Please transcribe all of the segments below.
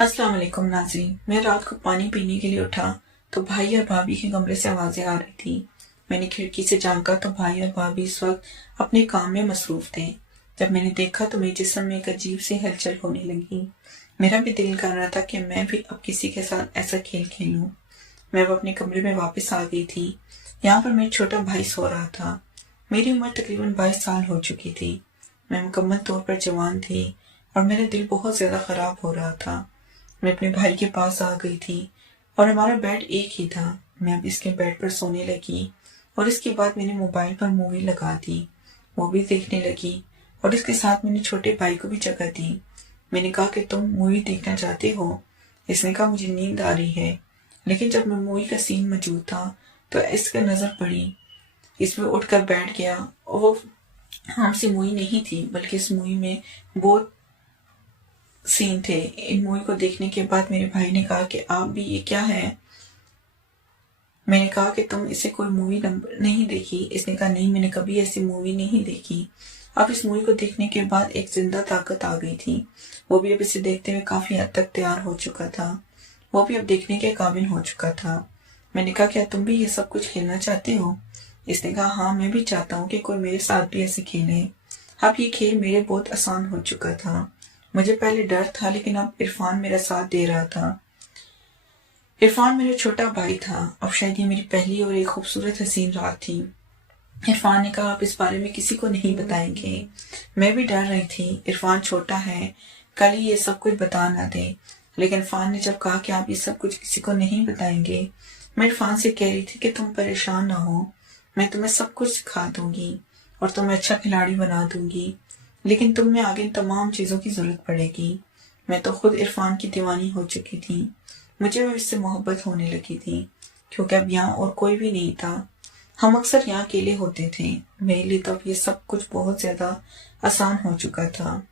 अस्सलाम वालेकुम नाज़रीन। मैं रात को पानी पीने के लिए उठा तो भाई और भाभी के कमरे से आवाज़ें आ रही थी। मैंने खिड़की से झांका तो भाई और भाभी इस वक्त अपने काम में मसरूफ थे। जब मैंने देखा तो मेरे जिस्म में एक अजीब सी हलचल होने लगी। मेरा भी दिल कर रहा था कि मैं भी अब किसी के साथ ऐसा खेल खेलूं। मैं अब अपने कमरे में वापस आ गई थी। यहाँ पर मेरा छोटा भाई सो रहा था। मेरी उम्र तकरीबन 22 साल हो चुकी थी। मैं मुकम्मल तौर पर जवान थी और मेरा दिल बहुत ज़्यादा ख़राब हो रहा था। मैं अपने भाई के पास आ गई थी और हमारा बेड एक ही था। मैं अब इसके बेड पर सोने लगी और इसके बाद मैंने मोबाइल पर मूवी लगा दी। मूवी देखने लगी और इसके साथ मैंने छोटे भाई को भी जगह दी। मैंने कहा कि तुम मूवी देखना चाहते हो? इसने कहा मुझे नींद आ रही है। लेकिन जब मैं मूवी का सीन मौजूद था तो इसका नज़र पड़ी। इसमें उठकर बैठ गया और वो आम सी मूवी नहीं थी बल्कि इस मूवी में बहुत सीन थे। इन मूवी को देखने के बाद मेरे भाई ने कहा कि आप भी, ये क्या है? मैंने कहा कि तुम इसे कोई मूवी नहीं देखी? इसने कहा नहीं, मैंने कभी ऐसी मूवी नहीं देखी। अब इस मूवी को देखने के बाद एक जिंदा ताकत आ गई थी। वो भी अब इसे देखते हुए काफी हद तक तैयार हो चुका था। वो भी अब देखने के काबिल हो चुका था। मैंने कहा क्या तुम भी ये सब कुछ खेलना चाहते हो? इसने कहा हाँ, मैं भी चाहता हूँ कि कोई मेरे साथ भी ऐसे खेले। अब ये खेल मेरे बहुत आसान हो चुका था। मुझे पहले डर था लेकिन अब इरफान मेरा साथ दे रहा था। इरफान मेरा छोटा भाई था। अब शायद ये मेरी पहली और एक खूबसूरत हसीन रात थी। इरफान ने कहा आप इस बारे में किसी को नहीं बताएंगे। मैं भी डर रही थी, इरफान छोटा है, कल ही ये सब कुछ बता ना दे। लेकिन इरफान ने जब कहा कि आप ये सब कुछ किसी को नहीं बताएंगे, मैं इरफान से कह रही थी कि तुम परेशान ना हो, मैं तुम्हें सब कुछ सिखा दूंगी और तुम्हें अच्छा खिलाड़ी बना दूंगी। लेकिन तुम में आगे इन तमाम चीज़ों की ज़रूरत पड़ेगी। मैं तो खुद इरफान की दीवानी हो चुकी थी। मुझे भी इससे मोहब्बत होने लगी थी क्योंकि अब यहाँ और कोई भी नहीं था। हम अक्सर यहाँ अकेले होते थे। मेरे लिए तो अब ये सब कुछ बहुत ज़्यादा आसान हो चुका था।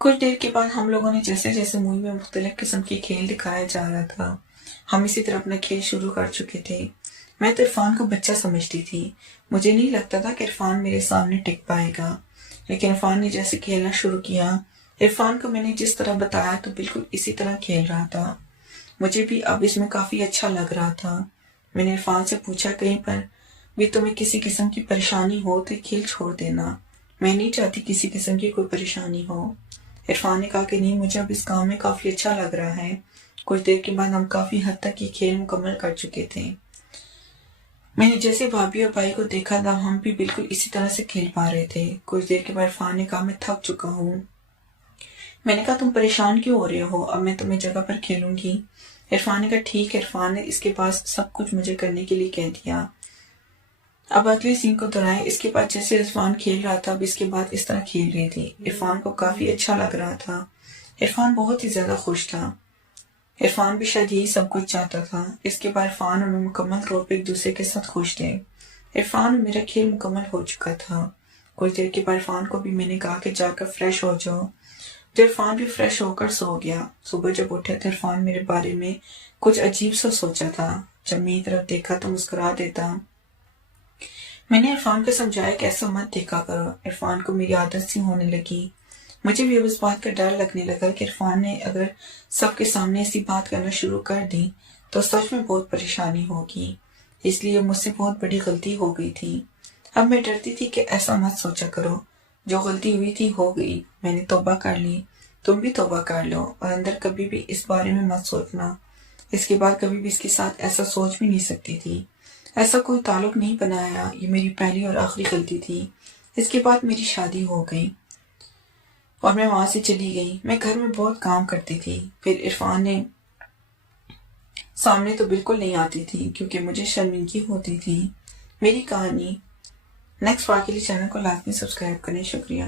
कुछ देर के बाद हम लोगों ने जैसे जैसे मूवी में मुख्तलिफ किस्म के खेल दिखाया जा रहा था, हम इसी तरह अपना खेल शुरू कर चुके थे। मैं तो इरफान को बच्चा समझती थी। मुझे नहीं लगता था कि इरफान मेरे सामने टिक पाएगा। लेकिन इरफान ने जैसे खेलना शुरू किया, इरफान को मैंने जिस तरह बताया तो बिल्कुल इसी तरह खेल रहा था। मुझे भी अब इसमें काफ़ी अच्छा लग रहा था। मैंने इरफान से पूछा कहीं पर भी तुम्हें किसी किस्म की परेशानी हो तो खेल छोड़ देना, मैं नहीं चाहती किसी किस्म की कोई परेशानी हो। इरफान ने कहा कि नहीं, मुझे अब इस काम में काफ़ी अच्छा लग रहा है। कुछ देर के बाद हम काफ़ी हद तक ये खेल मुकम्मल कर चुके थे। मैंने जैसे भाभी और भाई को देखा था हम भी बिल्कुल इसी तरह से खेल पा रहे थे। कुछ देर के बाद इरफान ने कहा मैं थक चुका हूँ। मैंने कहा तुम परेशान क्यों हो रहे हो, अब मैं तुम्हें जगह पर खेलूंगी। इरफान ने कहा ठीक है। इरफान ने इसके पास सब कुछ मुझे करने के लिए कह दिया। अब अगले सीन को दोहराए। इसके बाद जैसे इरफान खेल रहा था अब इसके बाद इस तरह खेल रही थी। इरफान को काफी अच्छा लग रहा था। इरफान बहुत ही ज्यादा खुश था। इरफान भी शायद यही सब कुछ चाहता था। इसके बाद इरफान और मैं मुकम्मल तौर पर एक दूसरे के साथ खुश थे। इरफान और मेरा खेल मुकम्मल हो चुका था। कुछ देर के बाद इरफान को भी मैंने कहा कि जाकर फ्रेश हो जाओ। तो इरफान भी फ्रेश होकर सो गया। सुबह जब उठे तो इरफान मेरे बारे में कुछ अजीब सा सोचा था। जब मेरी तरफ देखा तो मुस्कुरा देता। मैंने इरफान को समझाया कि ऐसा मत देखा करो। इरफान को मेरी आदत सी होने लगी। मुझे भी अब इस बात का डर लगने लगा कि इरफान ने अगर सबके सामने ऐसी बात करना शुरू कर दी तो सच में बहुत परेशानी होगी। इसलिए मुझसे बहुत बड़ी गलती हो गई थी। अब मैं डरती थी कि ऐसा मत सोचा करो, जो गलती हुई थी हो गई, मैंने तौबा कर ली, तुम भी तौबा कर लो और अंदर कभी भी इस बारे में मत सोचना। इसके बाद कभी भी इसके साथ ऐसा सोच भी नहीं सकती थी। ऐसा कोई ताल्लुक नहीं बनाया। ये मेरी पहली और आखिरी गलती थी। इसके बाद मेरी शादी हो गई और मैं वहां से चली गई। मैं घर में बहुत काम करती थी। फिर इरफान ने सामने तो बिल्कुल नहीं आती थी क्योंकि मुझे शर्मिंदगी होती थी। मेरी कहानी नेक्स्ट पार्ट के लिए चैनल को लाजमी सब्सक्राइब करें। शुक्रिया।